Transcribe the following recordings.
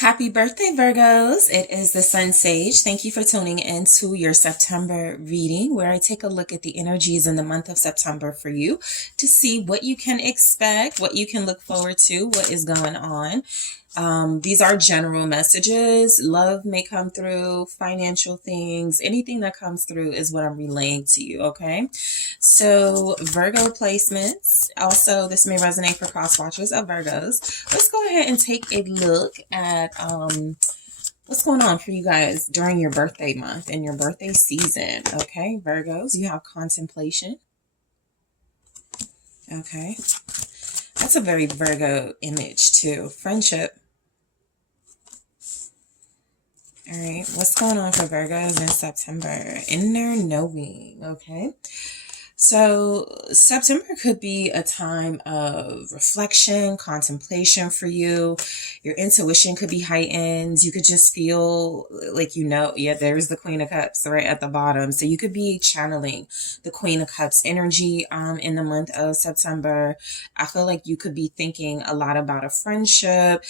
Happy birthday, Virgos. It is the Sun Sage. Thank you for tuning in to your September reading, where I take a look at the energies in the month of September for you to see what you can expect, what you can look forward to, what is going on. These are general messages. Love may come through, financial things, anything that comes through is what I'm relaying to you, okay? So, Virgo placements. Also, this may resonate for cross watchers of Virgos. Let's go ahead and take a look at what's going on for you guys during your birthday month and your birthday season, okay? Virgos, you have contemplation. Okay. That's a very Virgo image too. Friendship. All right, what's going on for Virgos in September? Inner knowing, okay? So September could be a time of reflection, contemplation for you. Your intuition could be heightened. You could just feel like, yeah, there's the Queen of Cups right at the bottom. So you could be channeling the Queen of Cups energy in the month of September. I feel like you could be thinking a lot about a friendship.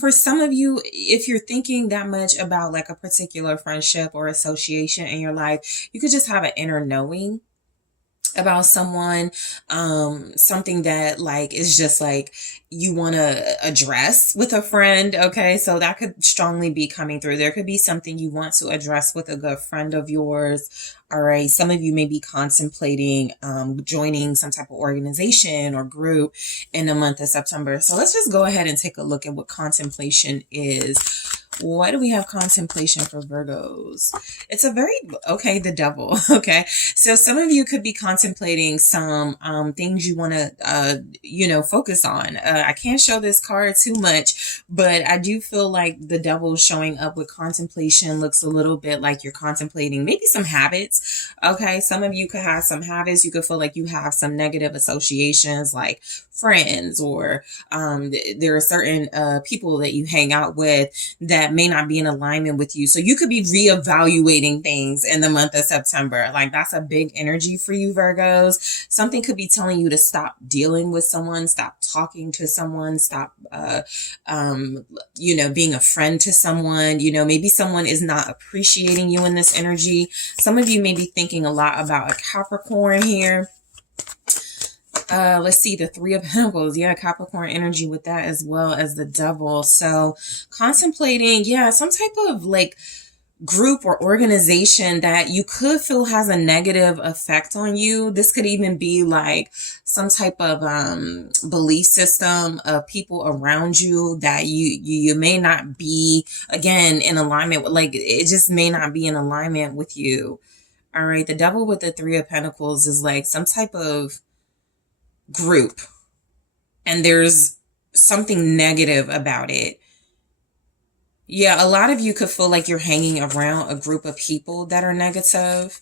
For some of you, if you're thinking that much about like a particular friendship or association in your life, you could just have an inner knowing about someone, something that like is just like you want to address with a friend. Okay, so that could strongly be coming through. There could be something you want to address with a good friend of yours. All right, some of you may be contemplating joining some type of organization or group in the month of September. So let's just go ahead and take a look at what contemplation is. Why do we have contemplation for Virgos? It's the devil. Okay. So some of you could be contemplating some things you want to, focus on. I can't show this card too much, but I do feel like the devil showing up with contemplation looks a little bit like you're contemplating maybe some habits. Okay. Some of you could have some habits. You could feel like you have some negative associations like friends, or there are certain people that you hang out with that may not be in alignment with you. So you could be reevaluating things in the month of September. Like that's a big energy for you, Virgos. Something could be telling you to stop dealing with someone, stop talking to someone, stop, being a friend to someone. Maybe someone is not appreciating you in this energy. Some of you may be thinking a lot about a Capricorn here. Let's see, the Three of Pentacles. Yeah, Capricorn energy with that, as well as the devil. So contemplating, some type of like group or organization that you could feel has a negative effect on you. This could even be like some type of belief system of people around you that you may not be, again, in alignment with. Like it just may not be in alignment with you. All right, the devil with the Three of Pentacles is like some type of group, and there's something negative about it. Yeah, a lot of you could feel like you're hanging around a group of people that are negative.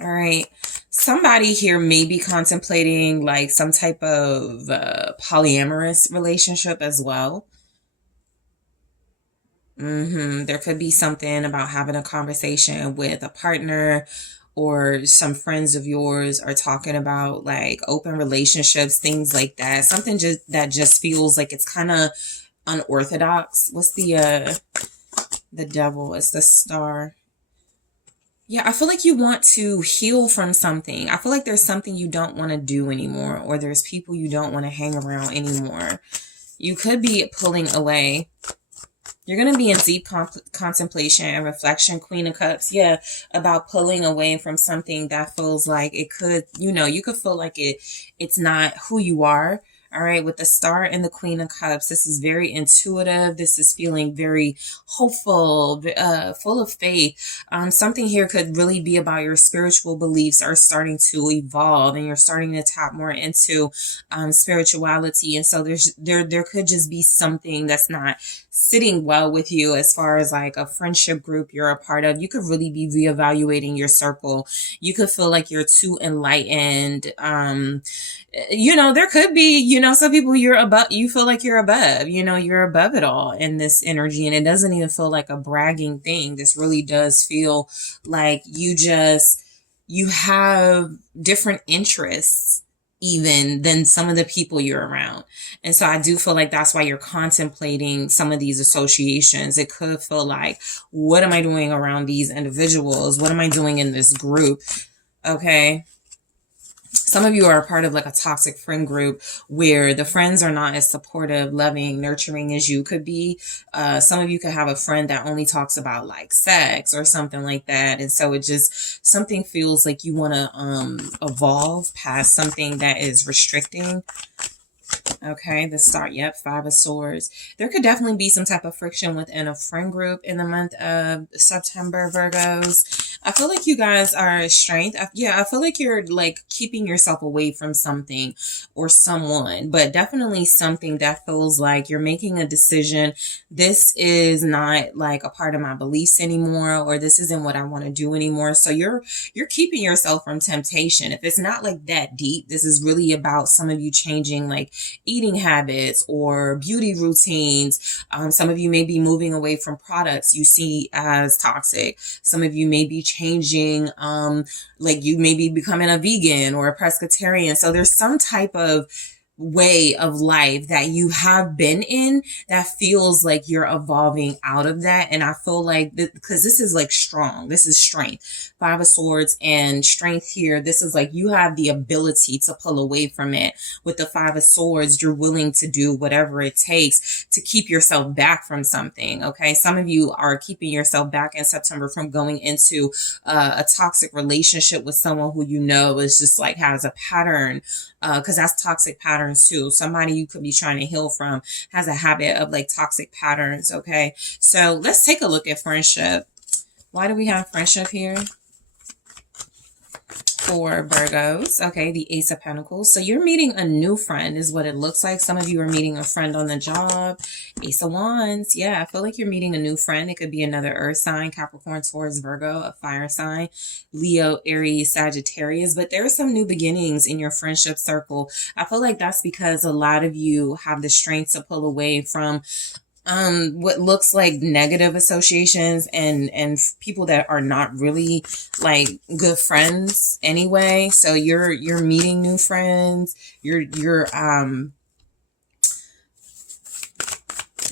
All right. Somebody here may be contemplating like some type of polyamorous relationship as well. There could be something about having a conversation with a partner, or some friends of yours are talking about like open relationships, things like that. Something that just feels like it's kind of unorthodox. What's the devil? It's the Star. Yeah, I feel like you want to heal from something. I feel like there's something you don't want to do anymore, or there's people you don't want to hang around anymore. You could be pulling away. You're going to be in deep contemplation and reflection, Queen of Cups. Yeah, about pulling away from something that feels like it could, you could feel like it's not who you are. All right, with the Star and the Queen of Cups, this is very intuitive. This is feeling very hopeful, full of faith. Something here could really be about your spiritual beliefs are starting to evolve, and you're starting to tap more into spirituality. And so there could just be something that's not sitting well with you as far as like a friendship group you're a part of. You could really be reevaluating your circle. You could feel like you're too enlightened. There could be, some people you feel like you're above, you're above it all in this energy. And it doesn't even feel like a bragging thing. This really does feel like you have different interests even than some of the people you're around. And so I do feel like that's why you're contemplating some of these associations. It could feel like, what am I doing around these individuals? What am I doing in this group? Okay. Some of you are a part of like a toxic friend group where the friends are not as supportive, loving, nurturing as you could be. Some of you could have a friend that only talks about like sex or something like that. And so it just, something feels like you want to evolve past something that is restricting. Okay, the start, yep, Five of Swords. There could definitely be some type of friction within a friend group in the month of September, Virgos. I feel like you guys are a strength. I feel like you're like keeping yourself away from something or someone, but definitely something that feels like you're making a decision. This is not like a part of my beliefs anymore, or this isn't what I want to do anymore. So you're keeping yourself from temptation. If it's not like that deep, this is really about some of you changing like eating habits or beauty routines. Some of you may be moving away from products you see as toxic. Some of you may be changing, like you may be becoming a vegan or a pescatarian. So there's some type of way of life that you have been in that feels like you're evolving out of that. And I feel like because this is like strong, this is strength, Five of Swords and strength here. This is like you have the ability to pull away from it. With the Five of Swords, you're willing to do whatever it takes to keep yourself back from something. Okay, some of you are keeping yourself back in September from going into a toxic relationship with someone who you know is just like has a pattern, because that's toxic patterns too. Somebody you could be trying to heal from has a habit of like toxic patterns. Okay, so let's take a look at friendship. Why do we have friendship here for Virgos? Okay, the Ace of Pentacles. So you're meeting a new friend is what it looks like. Some of you are meeting a friend on the job. Ace of Wands. Yeah, I feel like you're meeting a new friend. It could be another earth sign, Capricorn, Taurus, Virgo, a fire sign, Leo, Aries, Sagittarius. But there are some new beginnings in your friendship circle. I feel like that's because a lot of you have the strength to pull away from what looks like negative associations and people that are not really like good friends anyway. So you're meeting new friends. You're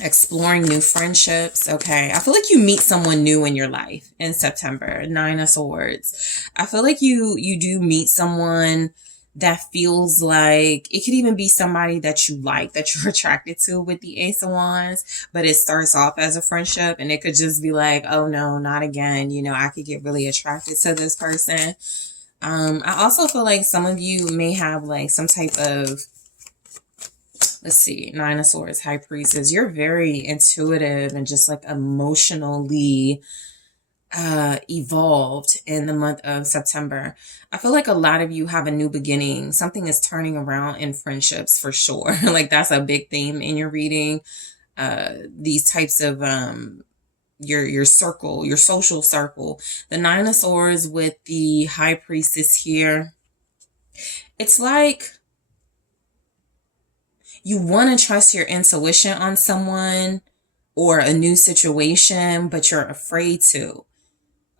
exploring new friendships. Okay, I feel like you meet someone new in your life in September. Nine of Swords. I feel like you do meet someone that feels like it could even be somebody that you like, that you're attracted to with the Ace of Wands, but it starts off as a friendship and it could just be like, oh no, not again. You know, I could get really attracted to this person. I also feel like some of you may have like some type of, let's see, Nine of Swords, High Priestess. You're very intuitive and just like emotionally evolved in the month of September. I feel like a lot of you have a new beginning. Something is turning around in friendships for sure. Like that's a big theme in your reading. These types of your circle, your social circle. The Nine of Swords with the High Priestess here. It's like you want to trust your intuition on someone or a new situation, but you're afraid to.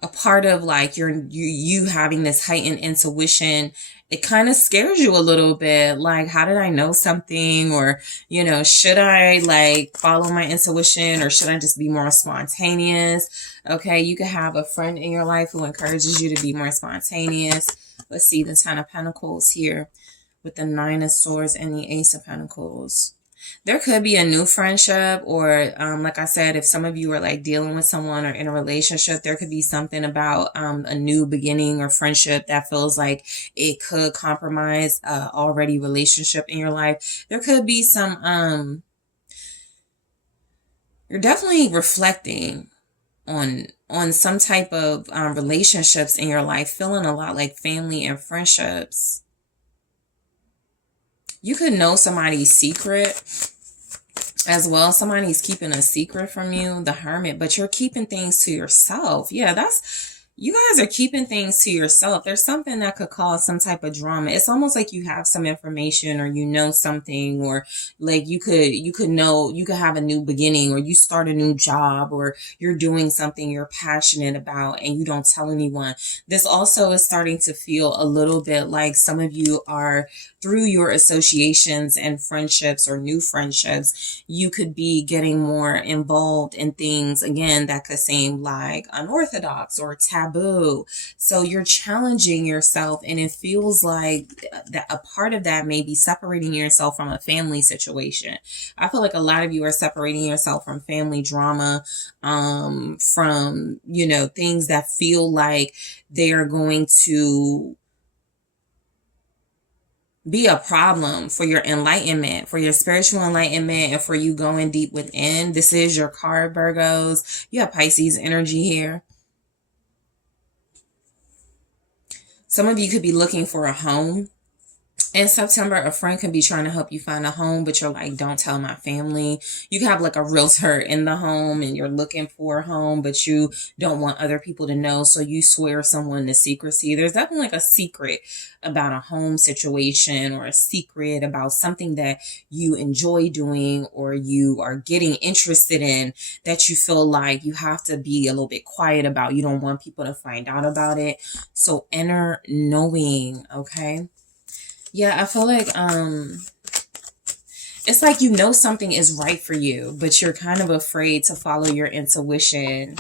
A part of like you having this heightened intuition, it kind of scares you a little bit. Like, how did I know something? Or, you know, should I like follow my intuition or should I just be more spontaneous? Okay, you could have a friend in your life who encourages you to be more spontaneous. Let's see the Ten of Pentacles here with the Nine of Swords and the Ace of Pentacles. There could be a new friendship or, like I said, if some of you are like dealing with someone or in a relationship, there could be something about a new beginning or friendship that feels like it could compromise already relationship in your life. There could be some, you're definitely reflecting on some type of relationships in your life, feeling a lot like family and friendships. You could know somebody's secret as well. Somebody's keeping a secret from you, the Hermit, but you're keeping things to yourself. Yeah, you guys are keeping things to yourself. There's something that could cause some type of drama. It's almost like you have some information, or you know something, or like you could have a new beginning, or you start a new job, or you're doing something you're passionate about and you don't tell anyone. This also is starting to feel a little bit like some of you are, through your associations and friendships or new friendships, you could be getting more involved in things, again, that could seem like unorthodox or taboo. So you're challenging yourself, and it feels like that a part of that may be separating yourself from a family situation. I feel like a lot of you are separating yourself from family drama, from, things that feel like they are going to be a problem for your enlightenment, for your spiritual enlightenment, and for you going deep within. This is your card, Virgos. You have Pisces energy here. Some of you could be looking for a home. In September, a friend can be trying to help you find a home, but you're like, don't tell my family. You can have like a realtor in the home and you're looking for a home, but you don't want other people to know. So you swear someone to secrecy. There's definitely like a secret about a home situation, or a secret about something that you enjoy doing or you are getting interested in, that you feel like you have to be a little bit quiet about. You don't want people to find out about it. So inner knowing, okay? Yeah, I feel like it's like something is right for you, but you're kind of afraid to follow your intuition.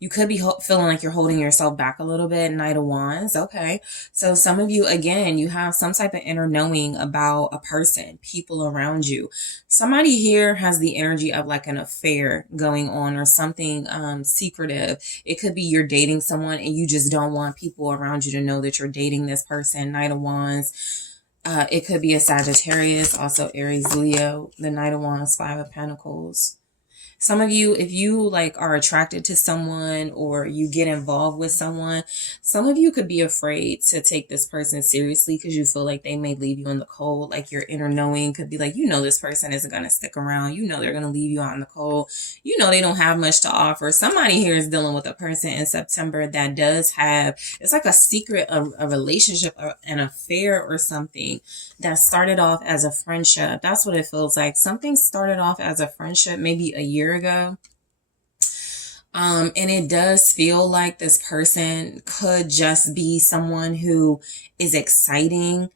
You could be feeling like you're holding yourself back a little bit. Knight of Wands. Okay. So some of you, again, you have some type of inner knowing about a person, people around you. Somebody here has the energy of like an affair going on, or something secretive. It could be you're dating someone and you just don't want people around you to know that you're dating this person. Knight of Wands. It could be a Sagittarius, also Aries, Leo. The Knight of Wands, Five of Pentacles. Some of you, if you like are attracted to someone or you get involved with someone, some of you could be afraid to take this person seriously because you feel like they may leave you in the cold. Like your inner knowing could be like, this person isn't going to stick around. They're going to leave you out in the cold. They don't have much to offer. Somebody here is dealing with a person in September that does have, it's like a secret, a relationship, an affair or something that started off as a friendship. That's what it feels like. Something started off as a friendship maybe a year ago. And it does feel like this person could just be someone who is exciting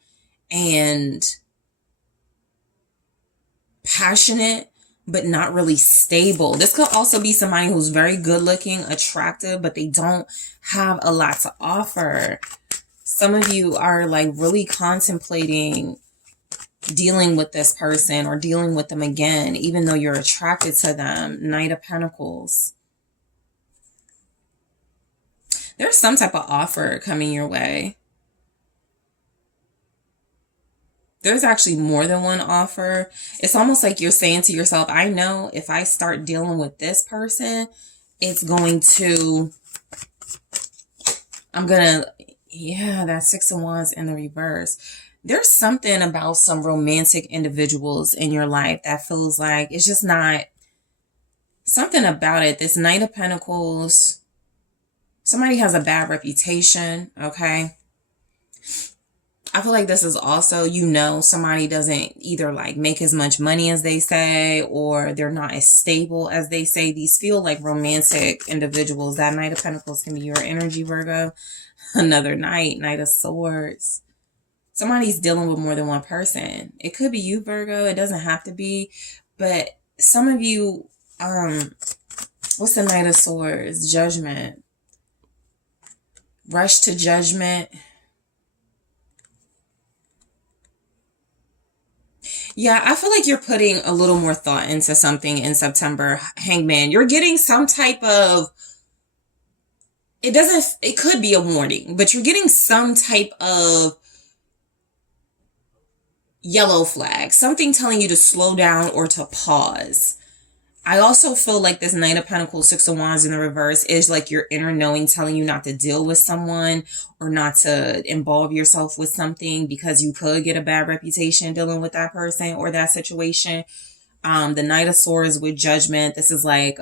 and passionate, but not really stable. This could also be somebody who's very good looking, attractive, but they don't have a lot to offer. Some of you are like really contemplating dealing with this person or dealing with them again, even though you're attracted to them. Knight of Pentacles. There's some type of offer coming your way. There's actually more than one offer. It's almost like you're saying to yourself, I know if I start dealing with this person, it's going to, that Six of Wands in the reverse. There's something about some romantic individuals in your life that feels like it's just not something about it. This Knight of Pentacles, somebody has a bad reputation, okay? I feel like this is also, somebody doesn't either like make as much money as they say, or they're not as stable as they say. These feel like romantic individuals. That Knight of Pentacles can be your energy, Virgo. Another Knight of Swords. Somebody's dealing with more than one person. It could be you, Virgo. It doesn't have to be. But some of you, what's the Knight of Swords? Judgment. Rush to judgment. Yeah, I feel like you're putting a little more thought into something in September. Hangman, you're getting some type of, it could be a warning, but you're getting some type of yellow flag, something telling you to slow down or to pause. I also feel like this Knight of Pentacles, Six of Wands in the reverse is like your inner knowing telling you not to deal with someone or not to involve yourself with something because you could get a bad reputation dealing with that person or that situation. The Knight of Swords with Judgment. This is like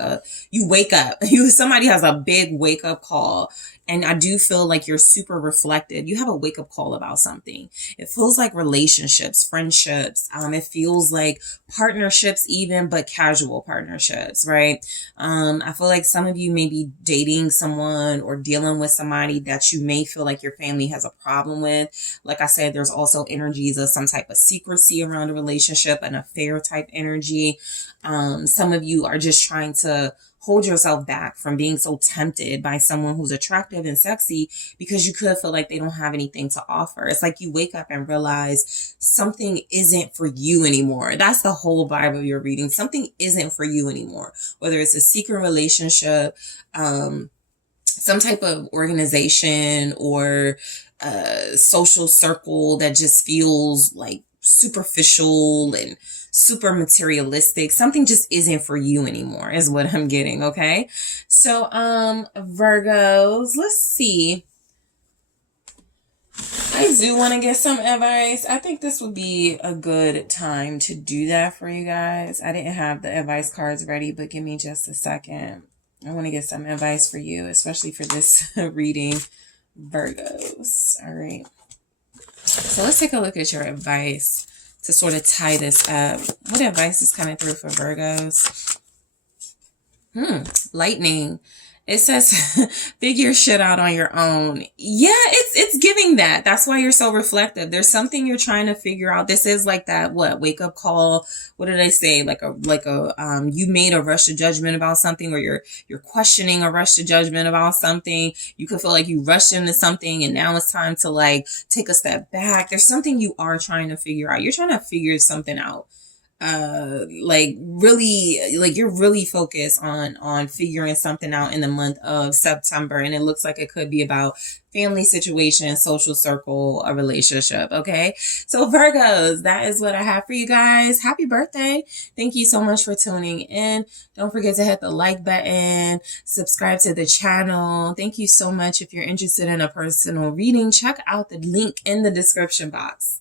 you wake up. Somebody has a big wake up call. And I do feel like you're super reflective. You have a wake up call about something. It feels like relationships, friendships. It feels like partnerships even, but casual partnerships, right? I feel like some of you may be dating someone or dealing with somebody that you may feel like your family has a problem with. Like I said, there's also energies of some type of secrecy around a relationship, an affair type energy. Some of you are just trying to hold yourself back from being so tempted by someone who's attractive and sexy because you could feel like they don't have anything to offer. It's like you wake up and realize something isn't for you anymore. That's the whole vibe of your reading. Something isn't for you anymore. Whether it's a secret relationship, some type of organization or social circle that just feels like superficial and super materialistic. Something just isn't for you anymore is what I'm getting. Okay. So, Virgos, let's see. I do want to get some advice. I think this would be a good time to do that for you guys. I didn't have the advice cards ready, but give me just a second. I want to get some advice for you, especially for this reading, Virgos. All right. So let's take a look at your advice to sort of tie this up. What advice is coming through for Virgos? Lightning. It says, figure shit out on your own. Yeah, it's giving that. That's why you're so reflective. There's something you're trying to figure out. This is like that, wake up call. What did I say? You made a rush to judgment about something, or you're questioning a rush to judgment about something. You could feel like you rushed into something and now it's time to like take a step back. There's something you are trying to figure out. You're trying to figure something out. You're really focused on figuring something out in the month of September, and it looks like it could be about family situation, social circle, a relationship. Okay, so Virgos, that is what I have for you guys. Happy birthday. Thank you so much for tuning in. Don't forget to hit the like button, subscribe to the channel. Thank you so much. If you're interested in a personal reading, check out the link in the description box.